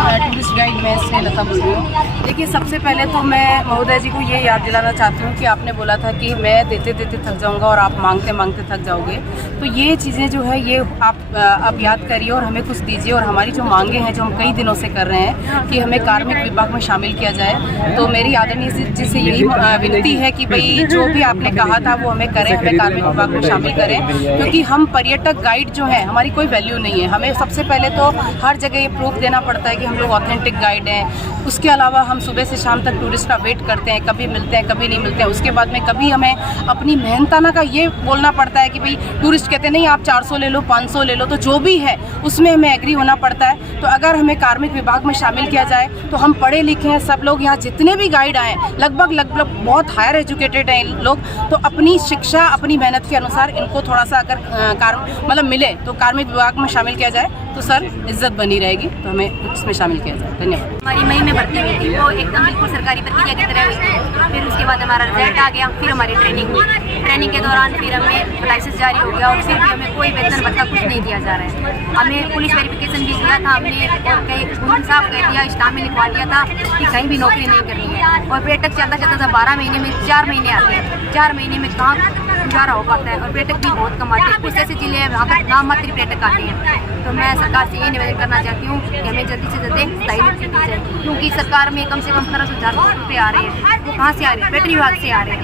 Tourist guide में से लता बोल रही हूँ। देखिए, सबसे पहले तो मैं महोदय जी को ये याद दिलाना चाहती हूँ कि आपने बोला था कि मैं देते देते थक जाऊँगा और आप मांगते मांगते थक जाओगे। तो ये चीज़ें जो है ये आप याद करिए और हमें कुछ दीजिए। और हमारी जो मांगे हैं जो हम कई दिनों से कर रहे हैं कि हमें कार्मिक विभाग में शामिल किया जाए, तो मेरी आदरणीय जी से यही विनती है कि भाई जो भी आपने कहा था वो हमें करें, हमें कार्मिक विभाग में शामिल करें। क्योंकि हम पर्यटक गाइड जो हैं हमारी कोई वैल्यू नहीं है। हमें सबसे पहले तो हर जगह ये प्रूफ देना पड़ता है कि हम लोग ऑथेंटिक गाइड हैं। उसके अलावा हम सुबह से शाम तक टूरिस्ट का वेट करते हैं, कभी मिलते हैं कभी नहीं मिलते हैं। उसके बाद में कभी हमें अपनी मेहनताना का ये बोलना पड़ता है कि भाई टूरिस्ट कहते नहीं आप 400 ले लो 500 ले लो, तो जो भी है उसमें हमें एग्री होना पड़ता है। तो अगर हमें कार्मिक विभाग में शामिल किया जाए तो हम पढ़े लिखे हैं सब लोग, यहाँ जितने भी गाइड आए लगभग बहुत हायर एजुकेटेड हैं लोग। तो अपनी शिक्षा अपनी मेहनत के अनुसार इनको थोड़ा सा अगर मिले तो कार्मिक विभाग में शामिल किया जाए तो सर इज्जत बनी रहेगी। तो हमें इसमें शामिल किया जाए। धन्यवाद। हमारी मई में भर्ती हुई थी, वो एकदम बिल्कुल सरकारी प्रक्रिया की तरह हुई थी। फिर उसके बाद हमारा रिजल्ट आ गया, फिर हमारी ट्रेनिंग हुई। ट्रेनिंग के दौरान फिर हमें लाइसेंस जारी हो गया और फिर भी हमें कोई वेतन भत्ता कुछ नहीं दिया जा रहा है। हमें पुलिस वेरिफिकेशन भी दिया था हमने और कई साफ कह दिया, स्टाम्प में लिखवा दिया था कि कहीं भी नौकरी नहीं करनी है। और पर्यटक चलता था 12 महीने में 4 महीने आते हैं, 4 महीने में कहाँ गुजारा हो पाता है। और पर्यटक भी बहुत कमाते हैं। कुछ ऐसे जिले हैं वहाँ पर नाम मात्र पर्यटक आते हैं। तो मैं सरकार से ये निवेदन करना चाहती हूँ कि हमें जल्दी से जल्दी स्थायी नियुक्ति दी जाए, क्योंकि सरकार में कम से कम 15,000 रुपये आ रहे हैं। वो कहाँ से आ रहे हैं? पर्यटन विभाग से आ रहे हैं।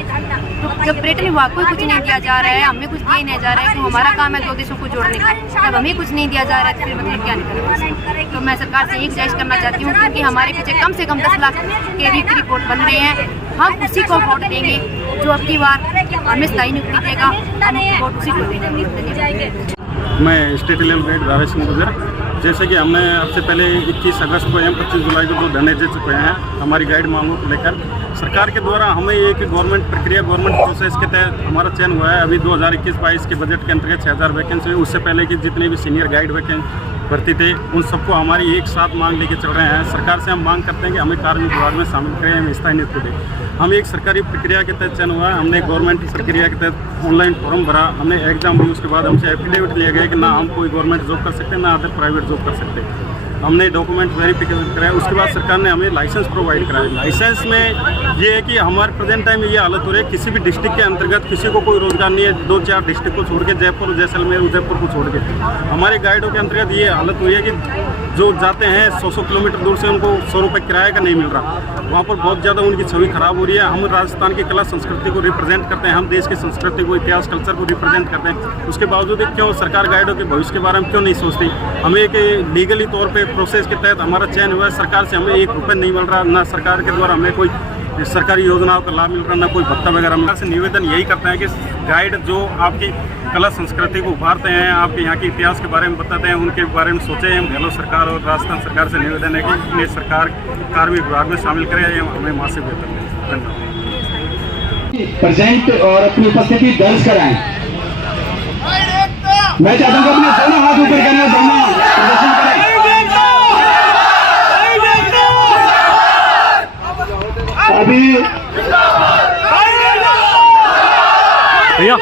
तो जब पर्यटन विभाग को कुछ नहीं दिया जा रहा है, हमें कुछ दिया नहीं जा रहा है, तो हमारा काम है 2 देशों को जोड़ने का। जब हमें कुछ नहीं दिया जा रहा है तो फिर मतलब क्या निकलेगा? तो मैं सरकार से ये गुजारिश करना चाहती हूँ, क्योंकि हमारे पीछे कम से कम 10 लाख के रिपोर्ट बन रहे हैं। हम उसी को वोट देंगे जो अब की बार हमें स्थायी नियुक्ति देगा, हम वोट उसी को देंगे। मैं स्टेट लेवल गाइड रावेश सिंह गुजर। जैसे कि हमने सबसे पहले 21 अगस्त को एवं 25 जुलाई को 2 धरने दे चुके हैं हमारी गाइड मांगों को लेकर। सरकार के द्वारा हमें एक गवर्नमेंट प्रक्रिया गवर्नमेंट प्रोसेस के तहत हमारा चयन हुआ है। अभी 2021-22 के बजट के अंतर्गत 6000 वैकेंसी हुई। उससे पहले की जितने भी सीनियर गाइड भर्ती थे उन सबको हमारी एक साथ मांग लेके चल रहे हैं। सरकार से हम मांग करते हैं कि हमें कार्मिक विभाग में शामिल करें, हमें स्थायी नियुक्ति दें। हम एक सरकारी प्रक्रिया के तहत चयन हुआ है। हमने गवर्नमेंट की प्रक्रिया के तहत ऑनलाइन फॉर्म भरा, हमने एग्जाम दी। उसके बाद हमसे एफिडेविट लिया गया कि ना हम कोई गवर्नमेंट जॉब कर सकते हैं ना अदर प्राइवेट जॉब कर सकते हैं। हमने डॉक्यूमेंट वेरिफिकेशन कराया। उसके बाद सरकार ने हमें लाइसेंस प्रोवाइड कराया। लाइसेंस में ये है कि हमारे प्रेजेंट टाइम में ये हालत हो रही है, किसी भी डिस्ट्रिक्ट के अंतर्गत किसी को कोई रोजगार नहीं है। 2-4 डिस्ट्रिक्ट को छोड़ के, जयपुर जैसलमेर उदयपुर को छोड़ के हमारे गाइडों के अंतर्गत ये हालत हुई है कि जो जाते हैं 100 किलोमीटर दूर से उनको 100 रुपये किराए का नहीं मिल रहा। वहाँ पर बहुत ज़्यादा उनकी छवि खराब हो रही है। हम राजस्थान की कला संस्कृति को रिप्रेजेंट करते हैं, हम देश की संस्कृति को, इतिहास, कल्चर को रिप्रेजेंट करते हैं। उसके बावजूद क्यों सरकार गाइडों के भविष्य के बारे में क्यों नहीं सोचती? हमें एक लीगली तौर पे प्रोसेस के तहत हमारा चयन हुआ है। सरकार से हमें 1 रुपये नहीं मिल रहा, ना सरकार के द्वारा हमें कोई सरकारी योजनाओं का लाभ मिल रहा, ना कोई भत्ता वगैरह मिल रहा। से निवेदन यही करते हैं कि गाइड जो आपकी कला संस्कृति को उभारते हैं, आपके यहाँ के इतिहास के बारे में बताते हैं, उनके बारे में सोचें। हम गहलोत सरकार और राजस्थान सरकार से निवेदन है कि इन्हें सरकार कार्मिक विभाग में शामिल करें, हमें मासिक वेतन दें। धन्यवाद। प्रेजेंट और अपनी उपस्थिति दर्ज कराएं। मैं चाहता हूँ अपने दोनों हाथ ऊपर करना, दोनों प्रदर्शन करें। अभी भैया